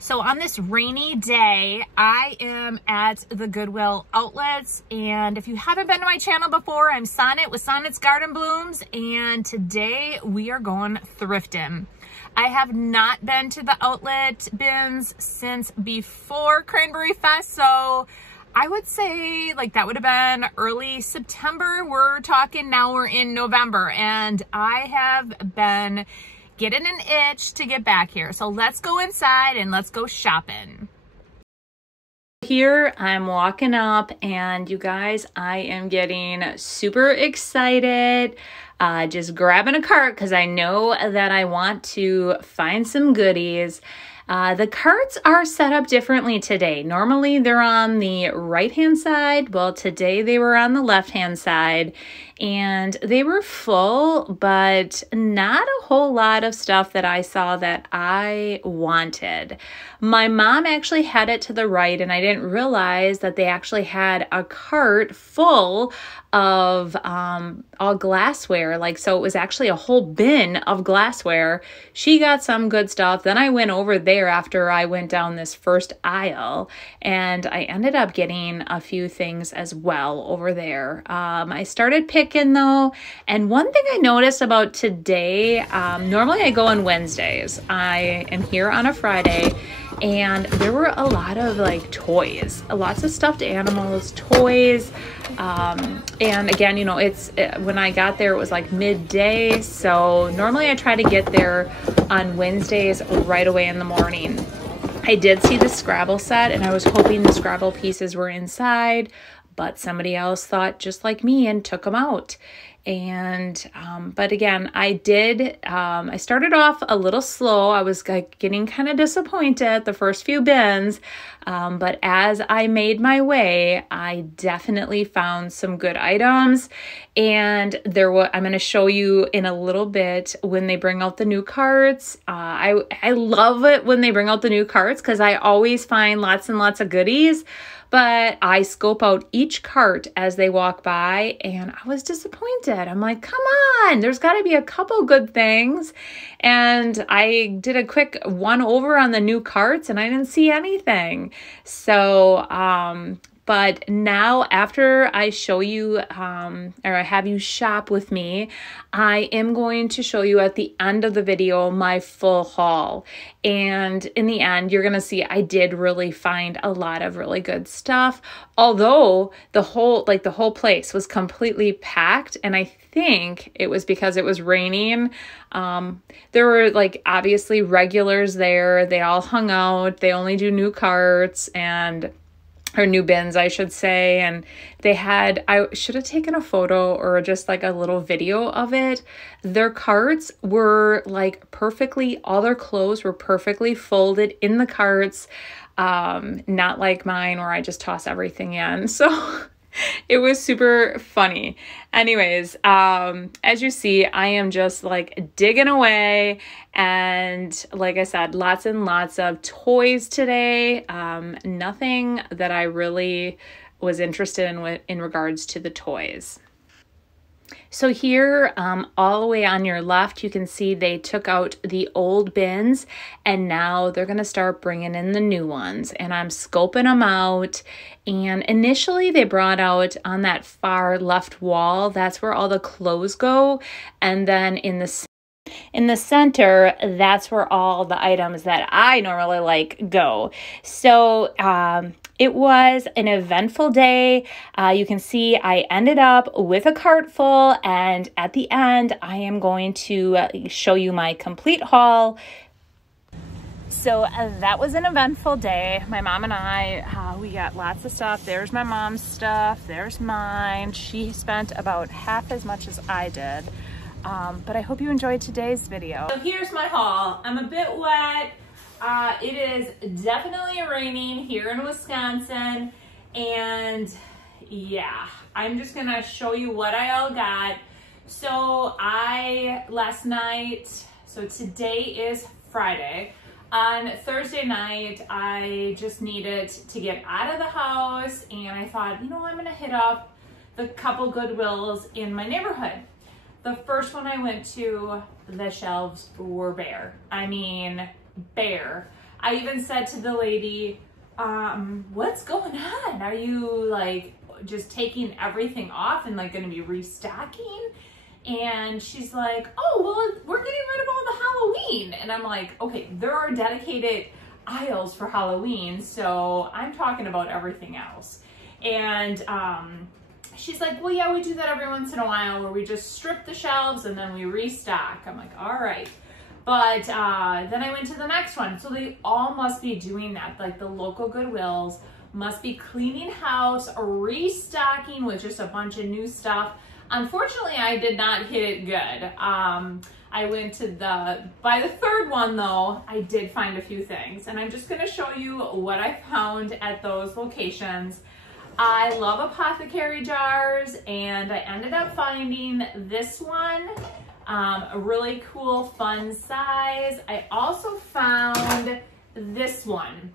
So on this rainy day, I am at the Goodwill outlets, and if you haven't been to my channel before, I'm Sonnet with Sonnet's Garden Blooms, and today we are going thrifting. I have not been to the outlet bins since before Cranberry Fest, so I would say like that would have been early September. We're talking now we're in November, and I have been getting an itch to get back here. So let's go inside and let's go shopping. Here I'm walking up, and you guys, I am getting super excited. Just grabbing a cart because I know that I want to find some goodies. The carts are set up differently today. Normally they're on the right-hand side. Well, today they were on the left-hand side, and they were full, but not a whole lot of stuff that I saw that I wanted. My mom actually had it to the right, and I didn't realize that they actually had a cart full of all glassware. Like, so it was actually a whole bin of glassware. She got some good stuff. Then I went over there after I went down this first aisle, and I ended up getting a few things as well over there. I started picking though, and one thing I noticed about today, normally I go on Wednesdays. I am here on a Friday, and there were a lot of like toys, lots of stuffed animals, toys. And again, you know, when I got there, it was like midday. So normally I try to get there on Wednesdays right away in the morning. I did see the Scrabble set, and I was hoping the Scrabble pieces were inside, but somebody else thought just like me and took them out. And, but again, I started off a little slow. I was like getting kind of disappointed the first few bins. But as I made my way, I definitely found some good items, and I'm going to show you in a little bit when they bring out the new carts. I love it when they bring out the new carts because I always find lots and lots of goodies. But I scope out each cart as they walk by, and I was disappointed. I'm like, come on, there's got to be a couple good things. And I did a quick one over on the new carts, and I didn't see anything. So, but now after I show you, or I have you shop with me, I am going to show you at the end of the video my full haul. And in the end, you're going to see I did really find a lot of really good stuff. Although the whole place was completely packed, and I think it was because it was raining. There were like obviously regulars there. They all hung out. They only do new carts or new bins, I should say. And I should have taken a photo or just like a little video of it. Their carts were like all their clothes were perfectly folded in the carts. Not like mine where I just toss everything in. So it was super funny. Anyways, as you see, I am just like digging away, and like I said, lots and lots of toys today. Nothing that I really was interested in regards to the toys. So here, all the way on your left, you can see they took out the old bins, and now they're going to start bringing in the new ones, and I'm scoping them out. And initially they brought out on that far left wall, that's where all the clothes go. And then in the center, that's where all the items that I normally like go. So, it was an eventful day. You can see I ended up with a cart full, and at the end, I am going to show you my complete haul. So that was an eventful day. My mom and I, we got lots of stuff. There's my mom's stuff. There's mine. She spent about half as much as I did. But I hope you enjoyed today's video. So here's my haul. I'm a bit wet. It is definitely raining here in Wisconsin, and yeah, I'm just gonna show you what I all got. So last night, so today is Friday. On Thursday night, I just needed to get out of the house, and I thought, you know, I'm gonna hit up the couple Goodwills in my neighborhood. The first one I went to, the shelves were bare. I mean, bare. I even said to the lady, what's going on? Are you like just taking everything off and like gonna be restocking? And she's like, oh, well, we're getting rid of all the Halloween. And I'm like, okay, there are dedicated aisles for Halloween, so I'm talking about everything else. And she's like, well, yeah, we do that every once in a while where we just strip the shelves and then we restock. I'm like, all right. But then I went to the next one. So they all must be doing that. Like the local Goodwills must be cleaning house, restocking with just a bunch of new stuff. Unfortunately, I did not hit it good. I went to by the third one though, I did find a few things, and I'm just gonna show you what I found at those locations. I love apothecary jars, and I ended up finding this one, a really cool, fun size. I also found this one.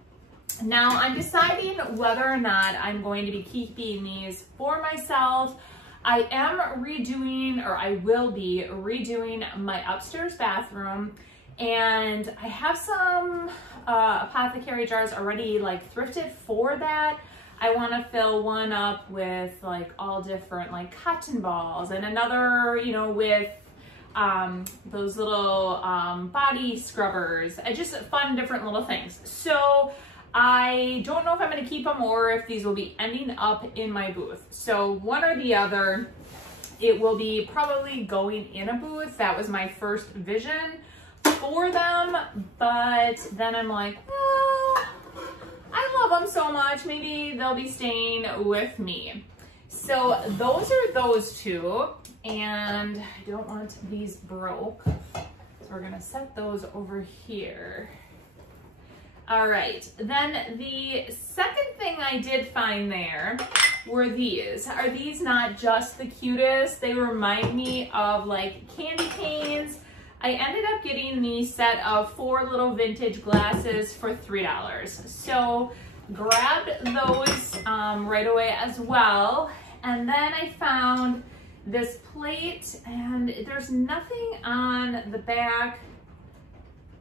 Now I'm deciding whether or not I'm going to be keeping these for myself. I am redoing, or I will be redoing my upstairs bathroom, and I have some apothecary jars already like thrifted for that. I want to fill one up with like all different like cotton balls, and another, you know, with those little body scrubbers. I just fun different little things. So I don't know if I'm going to keep them or if these will be ending up in my booth. So one or the other, it will be probably going in a booth. That was my first vision for them. But then I'm like, well, I love them so much. Maybe they'll be staying with me. So those are those two. And I don't want these broke. So we're going to set those over here. All right, then the second thing I did find there were these. Are these not just the cutest? They remind me of like candy canes. I ended up getting the set of 4 little vintage glasses for $3. So grabbed those right away as well. And then I found this plate, and there's nothing on the back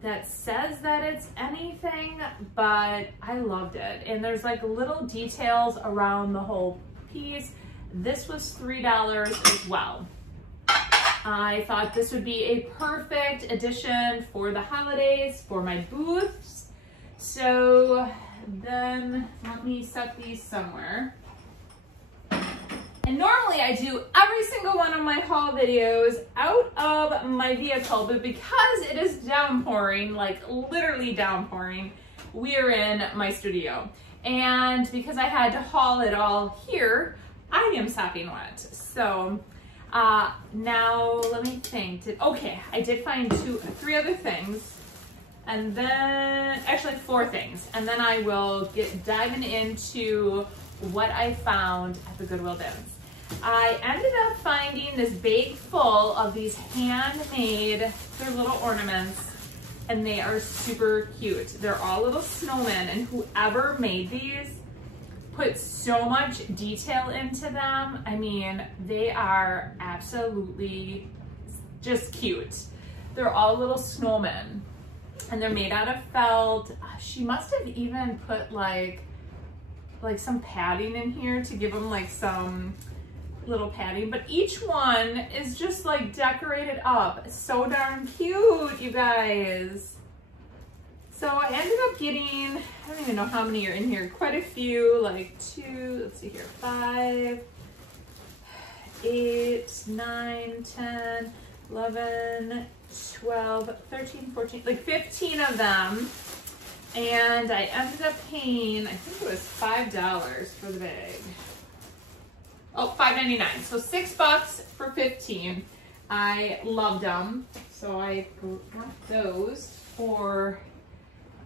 that says that it's anything, but I loved it. And there's like little details around the whole piece. This was $3 as well. I thought this would be a perfect addition for the holidays, for my booths. So then let me set these somewhere. And normally I do every single one of my haul videos out of my vehicle, but because it is downpouring, like literally downpouring, we are in my studio. And because I had to haul it all here, I am sopping wet. So now let me think. Okay, I did find 3 other things, and then actually 4 things. And then I will get diving into what I found at the Goodwill bins. I ended up finding this bag full of these handmade, they're little ornaments, and they are super cute. They're all little snowmen, and whoever made these put so much detail into them. I mean, they are absolutely just cute. They're all little snowmen, and they're made out of felt. She must have even put like some padding in here to give them like some little padding, but each one is just like decorated up. So darn cute, you guys. So I ended up getting, I don't even know how many are in here, quite a few, like 2, let's see here, 5, 8, 9, 10, 11, 12, 13, 14, like 15 of them. And I ended up paying, I think it was $5 for the bag. Oh, $5.99. So $6 for 15. I loved them. So I got those for,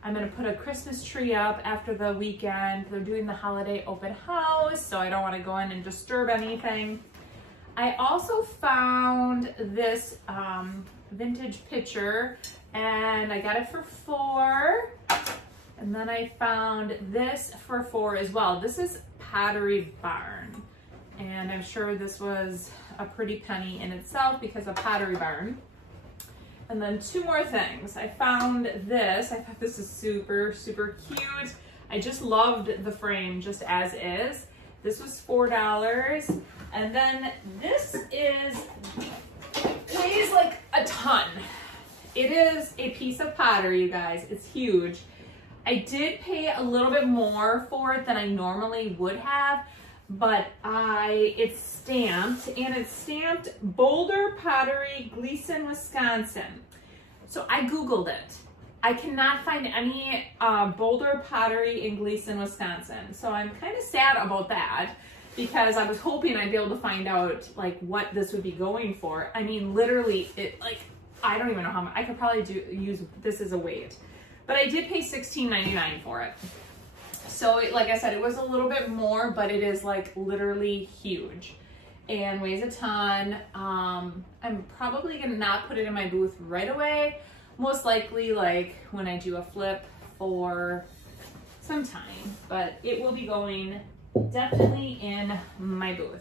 I'm gonna put a Christmas tree up after the weekend. They're doing the holiday open house, so I don't wanna go in and disturb anything. I also found this vintage pitcher, and I got it for $4. And then I found this for $4 as well. This is Pottery Barn. And I'm sure this was a pretty penny in itself because of Pottery Barn. And then two more things. I found this. I thought this is super, super cute. I just loved the frame just as is. This was $4. And then this weighs like a ton. It is a piece of pottery, you guys. It's huge. I did pay a little bit more for it than I normally would have, but it's stamped, and it's stamped Boulder Pottery, Gleason, Wisconsin. So I Googled it. I cannot find any Boulder Pottery in Gleason, Wisconsin. So I'm kind of sad about that, because I was hoping I'd be able to find out like what this would be going for. I mean, literally, I don't even know how much. I could probably use this as a weight, but I did pay $16.99 for it. So like I said, it was a little bit more, but it is like literally huge and weighs a ton. I'm probably gonna not put it in my booth right away. Most likely like when I do a flip for some time, but it will be going definitely in my booth.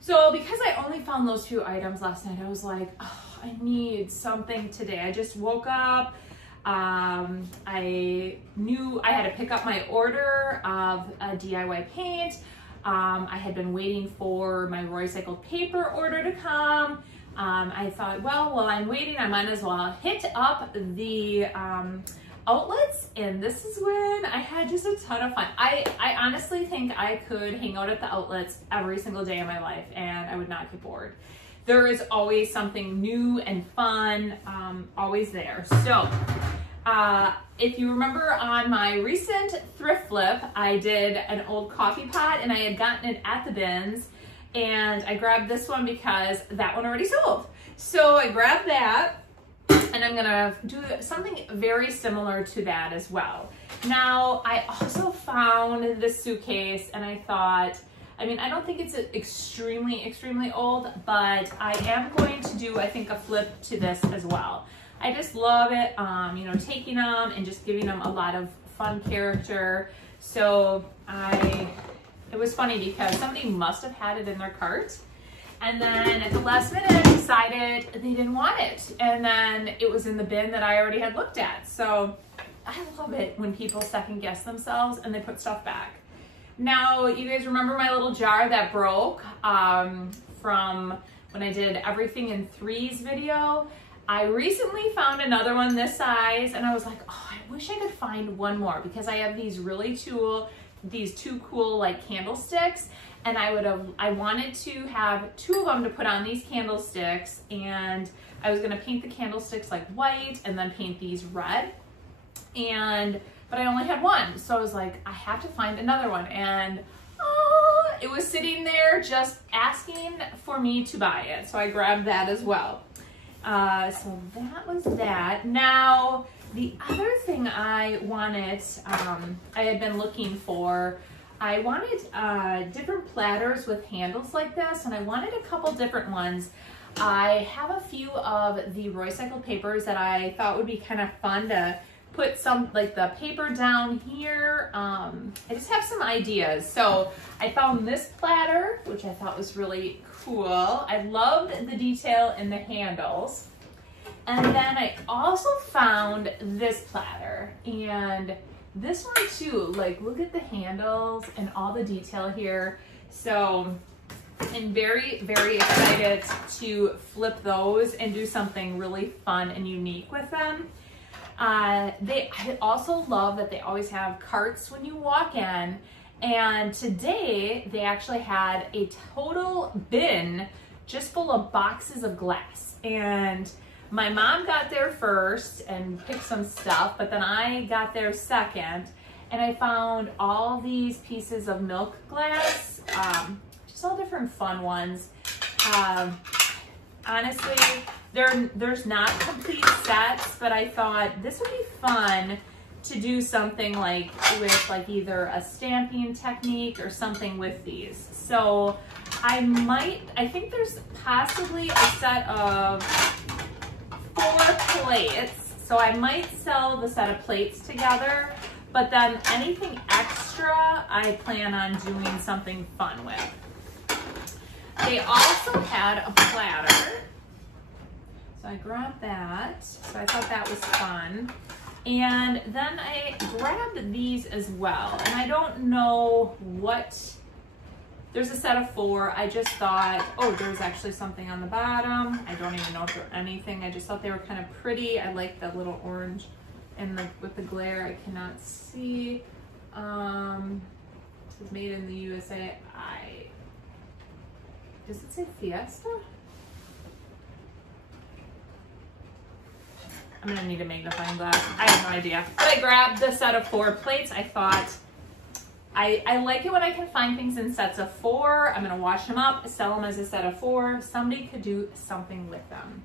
So because I only found those two items last night, I was like, oh, I need something today. I just woke up. I knew I had to pick up my order of a DIY paint. I had been waiting for my Upcycled paper order to come. I thought, well, while I'm waiting, I might as well hit up the outlets, and this is when I had just a ton of fun. I honestly think I could hang out at the outlets every single day of my life and I would not get bored. There is always something new and fun, always there. So if you remember on my recent thrift flip, I did an old coffee pot and I had gotten it at the bins, and I grabbed this one because that one already sold. So I grabbed that, and I'm gonna do something very similar to that as well. Now, I also found this suitcase, and I thought, I mean, I don't think it's extremely, extremely old, but I am going to do, I think, a flip to this as well. I just love it, you know, taking them and just giving them a lot of fun character. So it was funny because somebody must have had it in their cart, and then at the last minute decided they didn't want it, and then it was in the bin that I already had looked at. So I love it when people second guess themselves and they put stuff back. Now, you guys remember my little jar that broke from when I did everything in threes video? I recently found another one this size, and I was like, oh, I wish I could find one more, because I have these these two cool like candlesticks, and I wanted to have two of them to put on these candlesticks, and I was gonna paint the candlesticks like white and then paint these red, but I only had one. So I was like, I have to find another one, and it was sitting there just asking for me to buy it. So I grabbed that as well. So that was that. Now, the other thing I wanted, I had been looking for, I wanted different platters with handles like this, and I wanted a couple different ones. I have a few of the Upcycled papers that I thought would be kind of fun to put some, like the paper down here. I just have some ideas. So I found this platter, which I thought was really cool. I loved the detail in the handles. And then I also found this platter, and this one too, like look at the handles and all the detail here. So I'm very, very excited to flip those and do something really fun and unique with them. I also love that they always have carts when you walk in, and today they actually had a total bin just full of boxes of glass. And my mom got there first and picked some stuff, but then I got there second, and I found all these pieces of milk glass, just all different fun ones. Honestly, there's not complete sets, but I thought this would be fun to do something like with like either a stamping technique or something with these. So I think there's possibly a set of 4 plates. So I might sell the set of plates together, but then anything extra I plan on doing something fun with. They also had a platter. So I grabbed that. So I thought that was fun. And then I grabbed these as well. And I don't know what, there's a set of 4. I just thought, oh, there's actually something on the bottom. I don't even know if they're anything. I just thought they were kind of pretty. I like the little orange and with the glare, I cannot see. This is made in the USA. Does it say Fiesta? I'm gonna need a magnifying glass. I have no idea. But I grabbed the set of 4 plates. I thought, I like it when I can find things in sets of 4. I'm gonna wash them up, sell them as a set of 4. Somebody could do something with them.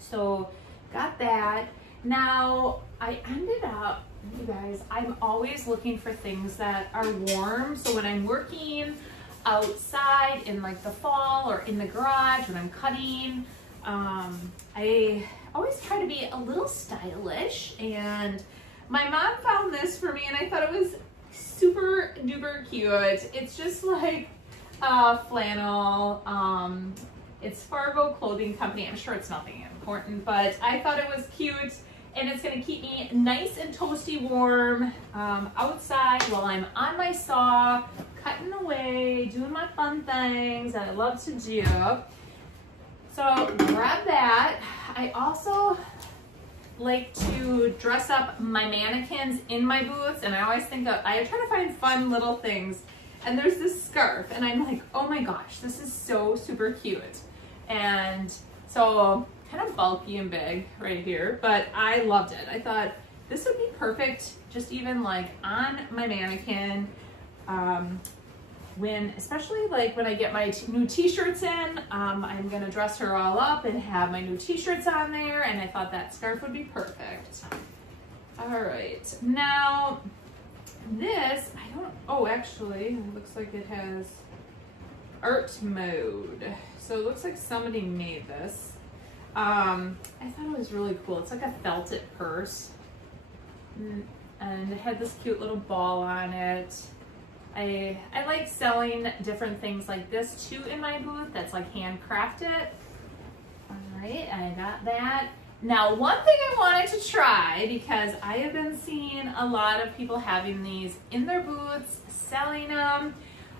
So got that. Now I ended up, you guys, I'm always looking for things that are warm. So when I'm working outside in like the fall or in the garage when I'm cutting, I always try to be a little stylish, and my mom found this for me and I thought it was super duper cute. It's just like flannel. It's Fargo Clothing Company. I'm sure it's nothing important, but I thought it was cute, and it's gonna keep me nice and toasty warm outside while I'm on my saw, cutting away, doing my fun things that I love to do. So grab that. I also like to dress up my mannequins in my booths, and I always think of, I try to find fun little things. And there's this scarf, and I'm like, oh my gosh, this is so super cute. And so kind of bulky and big right here, but I loved it. I thought this would be perfect, just even like on my mannequin. Especially like when I get my new t-shirts in, I'm gonna dress her all up and have my new t-shirts on there, and I thought that scarf would be perfect. All right, now this, actually, it looks like it has art mode. So it looks like somebody made this. I thought it was really cool. It's like a felted purse, and it had this cute little ball on it. I like selling different things like this too in my booth that's like handcrafted. All right, I got that. Now, one thing I wanted to try, because I have been seeing a lot of people having these in their booths, selling them,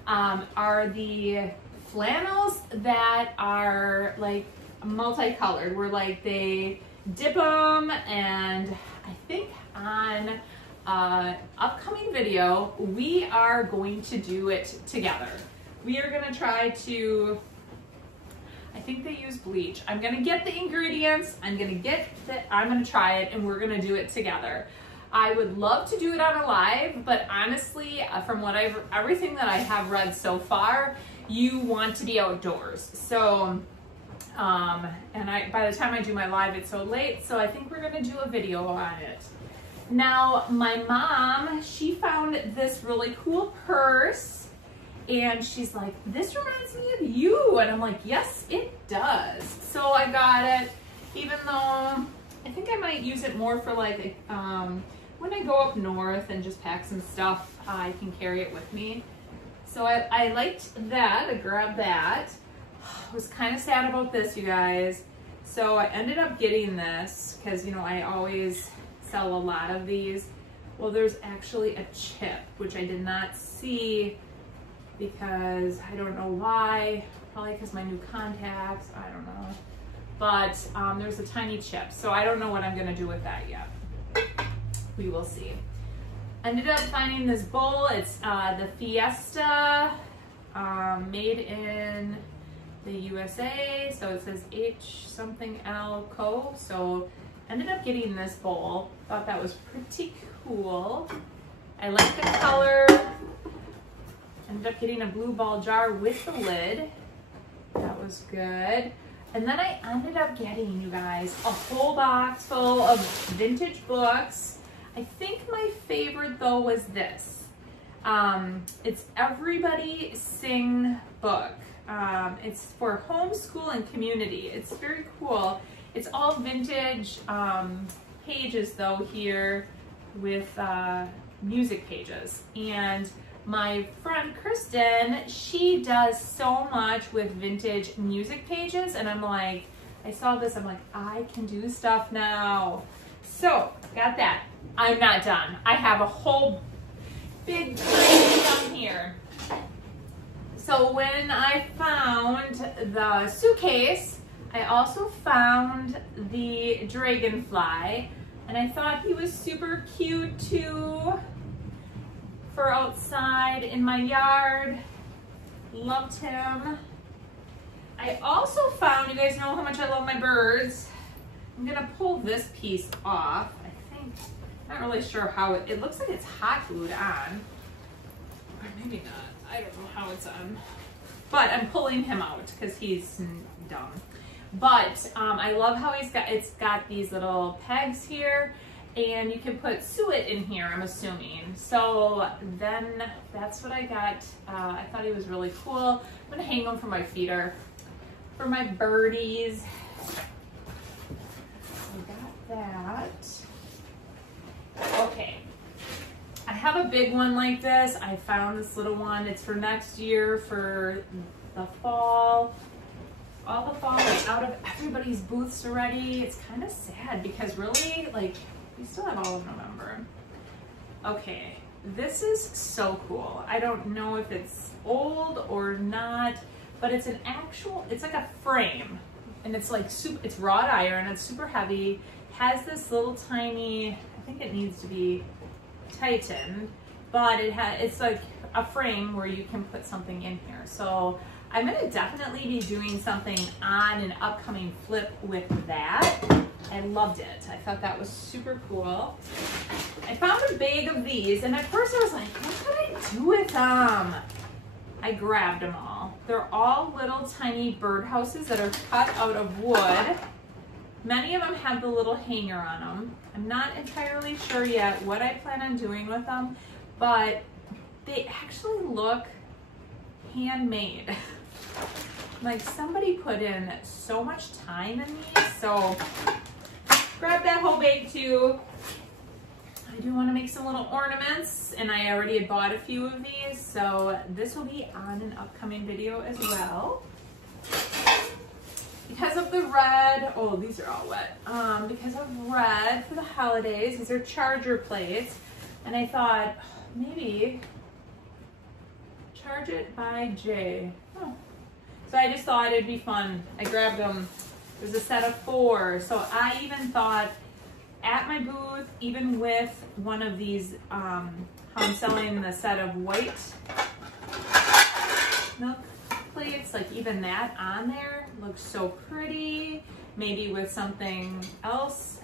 are the flannels that are like multicolored, where like they dip them, and I think on upcoming video, we are going to do it together. We are gonna try to, I think they use bleach. I'm gonna get the ingredients, I'm gonna try it, and we're gonna do it together. I would love to do it on a live, but honestly, from what everything that I have read so far, you want to be outdoors. So, and by the time I do my live, it's so late, so I think we're gonna do a video on it. Now, my mom, she found this really cool purse, and she's like, this reminds me of you. And I'm like, yes, it does. So I got it, even though I think I might use it more for like, when I go up north and just pack some stuff, I can carry it with me. So I liked that, I grabbed that. I was kind of sad about this, you guys. So I ended up getting this, because, you know, I always sell a lot of these. Well, there's actually a chip, which I did not see because I don't know why, probably because my new contacts, I don't know. But there's a tiny chip, so I don't know what I'm gonna do with that yet. We will see. Ended up finding this bowl. It's the Fiesta, made in the USA, so it says H something L Co. So ended up getting this bowl. Thought that was pretty cool. I like the color. Ended up getting a blue ball jar with the lid. That was good. And then I ended up getting, you guys, a whole box full of vintage books. I think my favorite though was this. It's Everybody Sing book. It's for homeschool and community. It's very cool. It's all vintage pages though here with music pages. And my friend Kristen, she does so much with vintage music pages, and I'm like, I saw this, I'm like, I can do stuff now. So, got that. I'm not done. I have a whole big tray down here. So when I found the suitcase, I also found the dragonfly, and I thought he was super cute too for outside in my yard. Loved him. I also found, you guys know how much I love my birds. I'm gonna pull this piece off. I think, not really sure how it looks like it's hot glued on. Or maybe not. I don't know how it's on. But I'm pulling him out because he's dumb. But I love how it's got these little pegs here, and you can put suet in here, I'm assuming. So then that's what I got. I thought he was really cool. I'm gonna hang him for my feeder, for my birdies. I got that. Okay. I have a big one like this. I found this little one. It's for next year for the fall. All the fall is out of everybody's booths already. It's kind of sad because really, like, we still have all of November. Okay, this is so cool. I don't know if it's old or not, but it's an actual, it's like a frame, and it's like it's wrought iron. It's super heavy. Has this little tiny, I think it needs to be tightened, but it's like a frame where you can put something in here. So I'm gonna definitely be doing something on an upcoming flip with that. I loved it. I thought that was super cool. I found a bag of these, and at first I was like, what could I do with them? I grabbed them all. They're all little tiny birdhouses that are cut out of wood. Many of them have the little hanger on them. I'm not entirely sure yet what I plan on doing with them, but they actually look handmade. Like somebody put in so much time in these. So grab that whole bag too. I do want to make some little ornaments, and I already had bought a few of these, so this will be on an upcoming video as well. Because of the red, oh, these are all wet. Because of red for the holidays, these are charger plates. And I thought, maybe charge it by J. Oh. So I just thought it'd be fun. I grabbed them. There's a set of 4. So I even thought at my booth, even with one of these, how I'm selling the set of white milk plates, like even that on there looks so pretty, maybe with something else,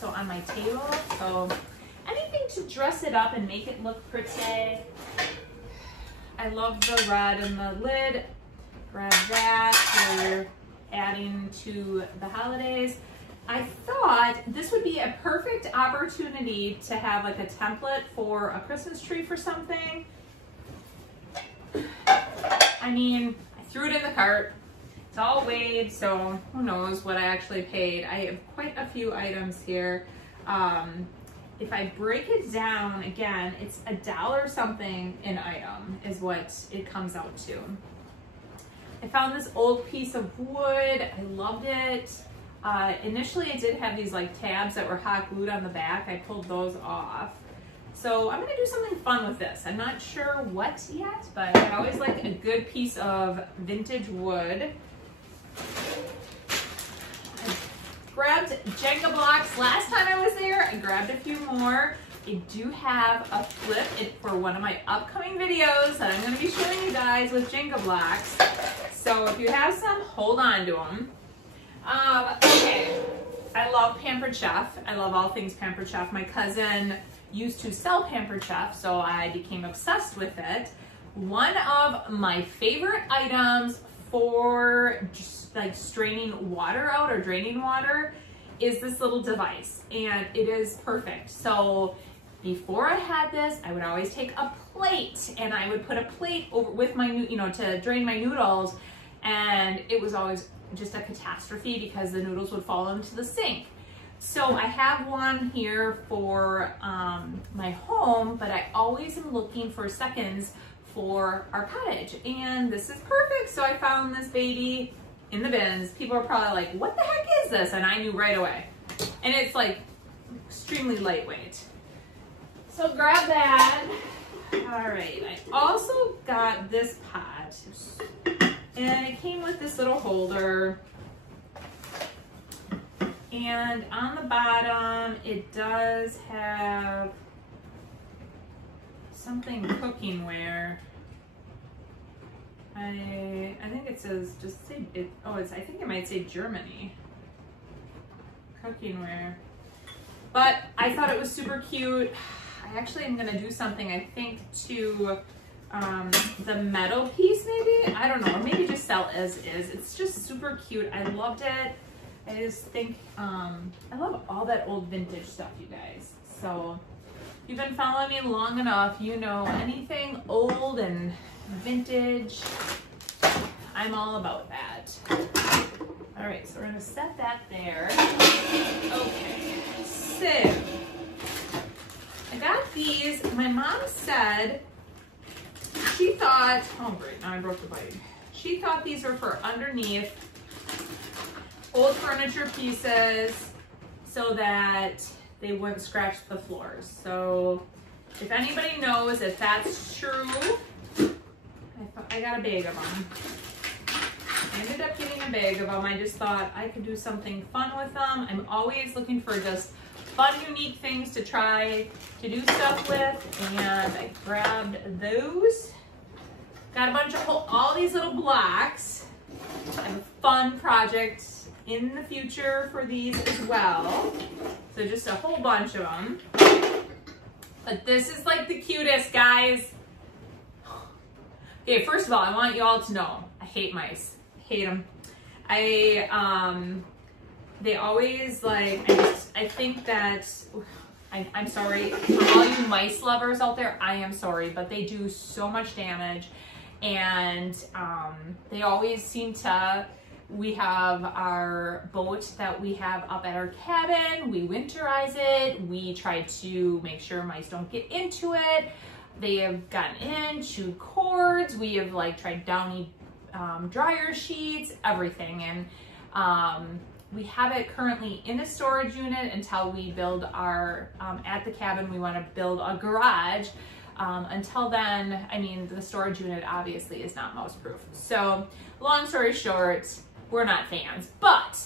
so on my table. So anything to dress it up and make it look pretty. I love the red in the lid. Grab that for adding to the holidays. I thought this would be a perfect opportunity to have like a template for a Christmas tree for something. I mean, I threw it in the cart. It's all weighed, so who knows what I actually paid. I have quite a few items here. If I break it down, again, it's $1 something an item is what it comes out to. I found this old piece of wood. I loved it. Initially, it did have these like tabs that were hot glued on the back. I pulled those off. So I'm gonna do something fun with this. I'm not sure what yet, but I always like a good piece of vintage wood. I grabbed Jenga blocks last time I was there. I grabbed a few more. I do have a flip for one of my upcoming videos that I'm gonna be showing you guys with Jenga blocks. So if you have some, hold on to them. Okay, I love Pampered Chef. I love all things Pampered Chef. My cousin used to sell Pampered Chef, so I became obsessed with it. One of my favorite items for just like straining water out or draining water is this little device, and it is perfect. So before I had this, I would always take a plate and I would put a plate over with my, to drain my noodles, and it was always just a catastrophe because the noodles would fall into the sink. So I have one here for my home, but I always am looking for seconds for our cottage, and this is perfect. So I found this baby in the bins. People are probably like, what the heck is this? And I knew right away. And it's like extremely lightweight. So grab that. All right, I also got this pot, and it came with this little holder. And on the bottom, it does have something cooking-ware. I think it says, just say it, oh, I think it might say Germany. Cooking-ware. But I thought it was super cute. I actually am gonna do something, I think, to the metal piece maybe. I don't know, or maybe just sell as is. It's just super cute. I loved it. I just think, I love all that old vintage stuff, you guys. So if you've been following me long enough, you know anything old and vintage, I'm all about that. All right, so we're gonna set that there. Okay, so I got these. My mom said she thought, oh great, now I broke the bite. She thought these were for underneath old furniture pieces so that they wouldn't scratch the floors. So if anybody knows if that's true, I got a bag of them. I ended up getting a bag of them. I just thought I could do something fun with them. I'm always looking for just fun, unique things to try to do stuff with, and I grabbed those. Got a bunch of all these little blocks. I have a fun project in the future for these as well. So just a whole bunch of them. But this is like the cutest, guys. Okay, first of all, I want you all to know, I hate mice. I hate them. They always like, I think that, I'm sorry, for all you mice lovers out there, I am sorry, but they do so much damage. And they always seem to, we have our boat that we have up at our cabin, we winterize it, we try to make sure mice don't get into it. They have gotten in, chewed cords, we have like tried downy dryer sheets, everything. And we have it currently in a storage unit until we build our, at the cabin, we want to build a garage. Until then, I mean, the storage unit obviously is not mouse proof. So long story short, we're not fans, but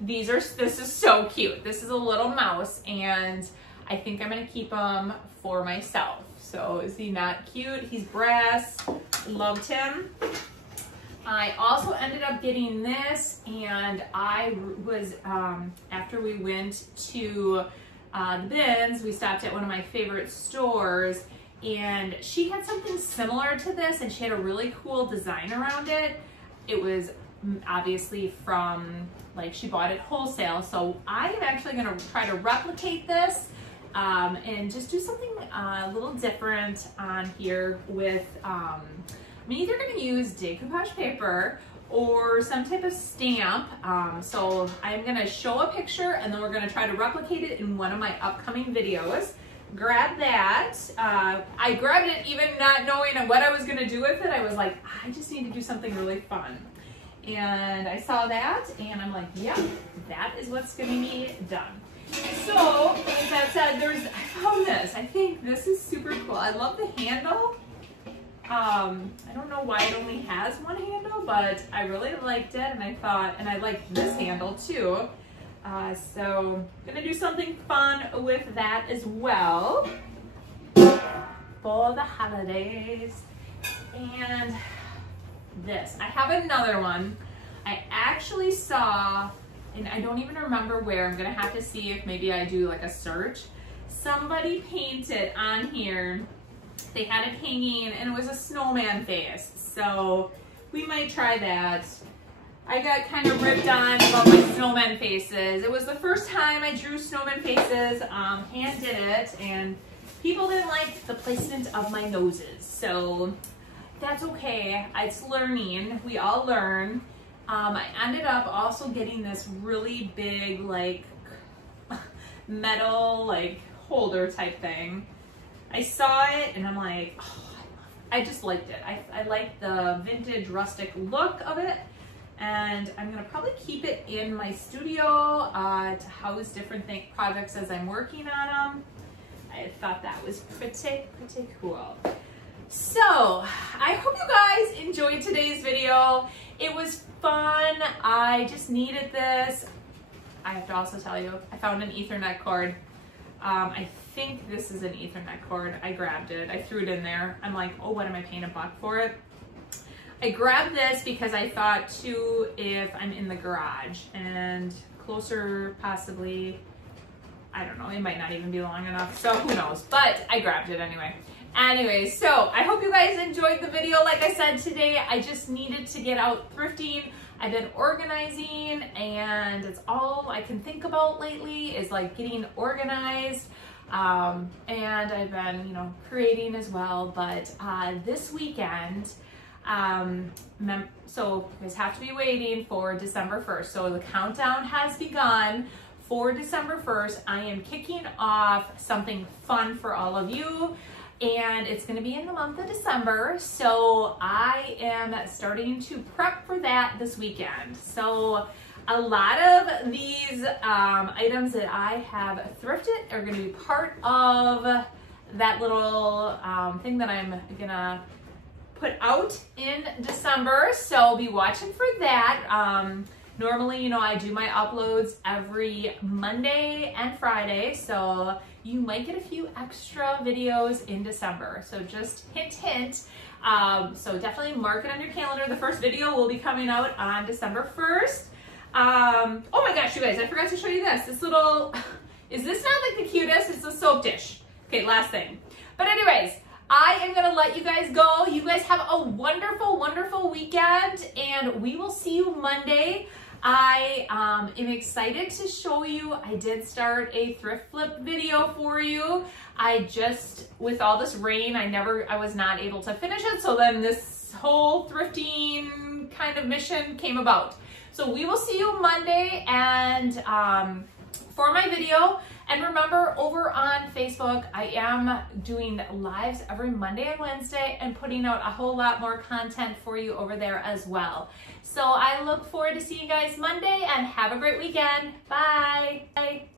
this is so cute. This is a little mouse, and I think I'm gonna keep him for myself. So is he not cute? He's brass, loved him. I also ended up getting this, and I was, after we went to the bins, we stopped at one of my favorite stores, and she had something similar to this, and she had a really cool design around it. It was obviously from, like, she bought it wholesale. So I am actually gonna try to replicate this and just do something a little different on here with, I'm either gonna use decoupage paper or some type of stamp. So I'm gonna show a picture, and then we're gonna try to replicate it in one of my upcoming videos. Grab that. I grabbed it even not knowing what I was gonna do with it. I was like, I just need to do something really fun. And I saw that, and I'm like, yep, that is what's gonna be done. So, with that said, I found this. I think this is super cool. I love the handle. I don't know why it only has one handle, but I really liked it, and I thought, and I liked this handle too. So I'm gonna do something fun with that as well for the holidays. And this, I have another one. I actually saw, and I don't even remember where, I'm gonna have to see if maybe I do like a search. Somebody painted on here, they had it hanging, and it was a snowman face. So we might try that. I got kind of ripped on about my snowman faces. It was the first time I drew snowman faces, hand did it, and people didn't like the placement of my noses. So that's okay, it's learning, we all learn. I ended up also getting this really big, like, metal, like, holder type thing. I saw it, and I'm like, oh, I just liked it. I liked the vintage rustic look of it. And I'm gonna probably keep it in my studio to house different projects as I'm working on them. I thought that was pretty cool. So I hope you guys enjoyed today's video. It was fun. I just needed this. I have to also tell you, I found an Ethernet cord. I think this is an Ethernet cord. I grabbed it, I threw it in there. I'm like, oh, what am I paying $1 for it? I grabbed this because I thought too, if I'm in the garage and closer possibly, I don't know, it might not even be long enough, so who knows, but I grabbed it anyway. Anyway, so I hope you guys enjoyed the video. Like I said today, I just needed to get out thrifting. I've been organizing and it's all I can think about lately is like getting organized. And I've been, you know, creating as well, but this weekend, so you guys have to be waiting for December 1st. So the countdown has begun for December 1st. I am kicking off something fun for all of you. And it's going to be in the month of December, so I am starting to prep for that this weekend. So a lot of these items that I have thrifted are going to be part of that little thing that I'm going to put out in December, so be watching for that. Normally, you know, I do my uploads every Monday and Friday, so you might get a few extra videos in December. So just hint, hint. So definitely mark it on your calendar. The first video will be coming out on December 1st. Oh my gosh, you guys, I forgot to show you this. This little, is this not like the cutest? It's a soap dish. Okay, last thing. But anyways, I am gonna let you guys go. You guys have a wonderful, wonderful weekend, and we will see you Monday. I am excited to show you, I did start a thrift flip video for you. I just, with all this rain, I was not able to finish it. So then this whole thrifting kind of mission came about. So we will see you Monday and for my video. And remember, over on Facebook, I am doing lives every Monday and Wednesday and putting out a whole lot more content for you over there as well. So I look forward to seeing you guys Monday and have a great weekend. Bye. Bye.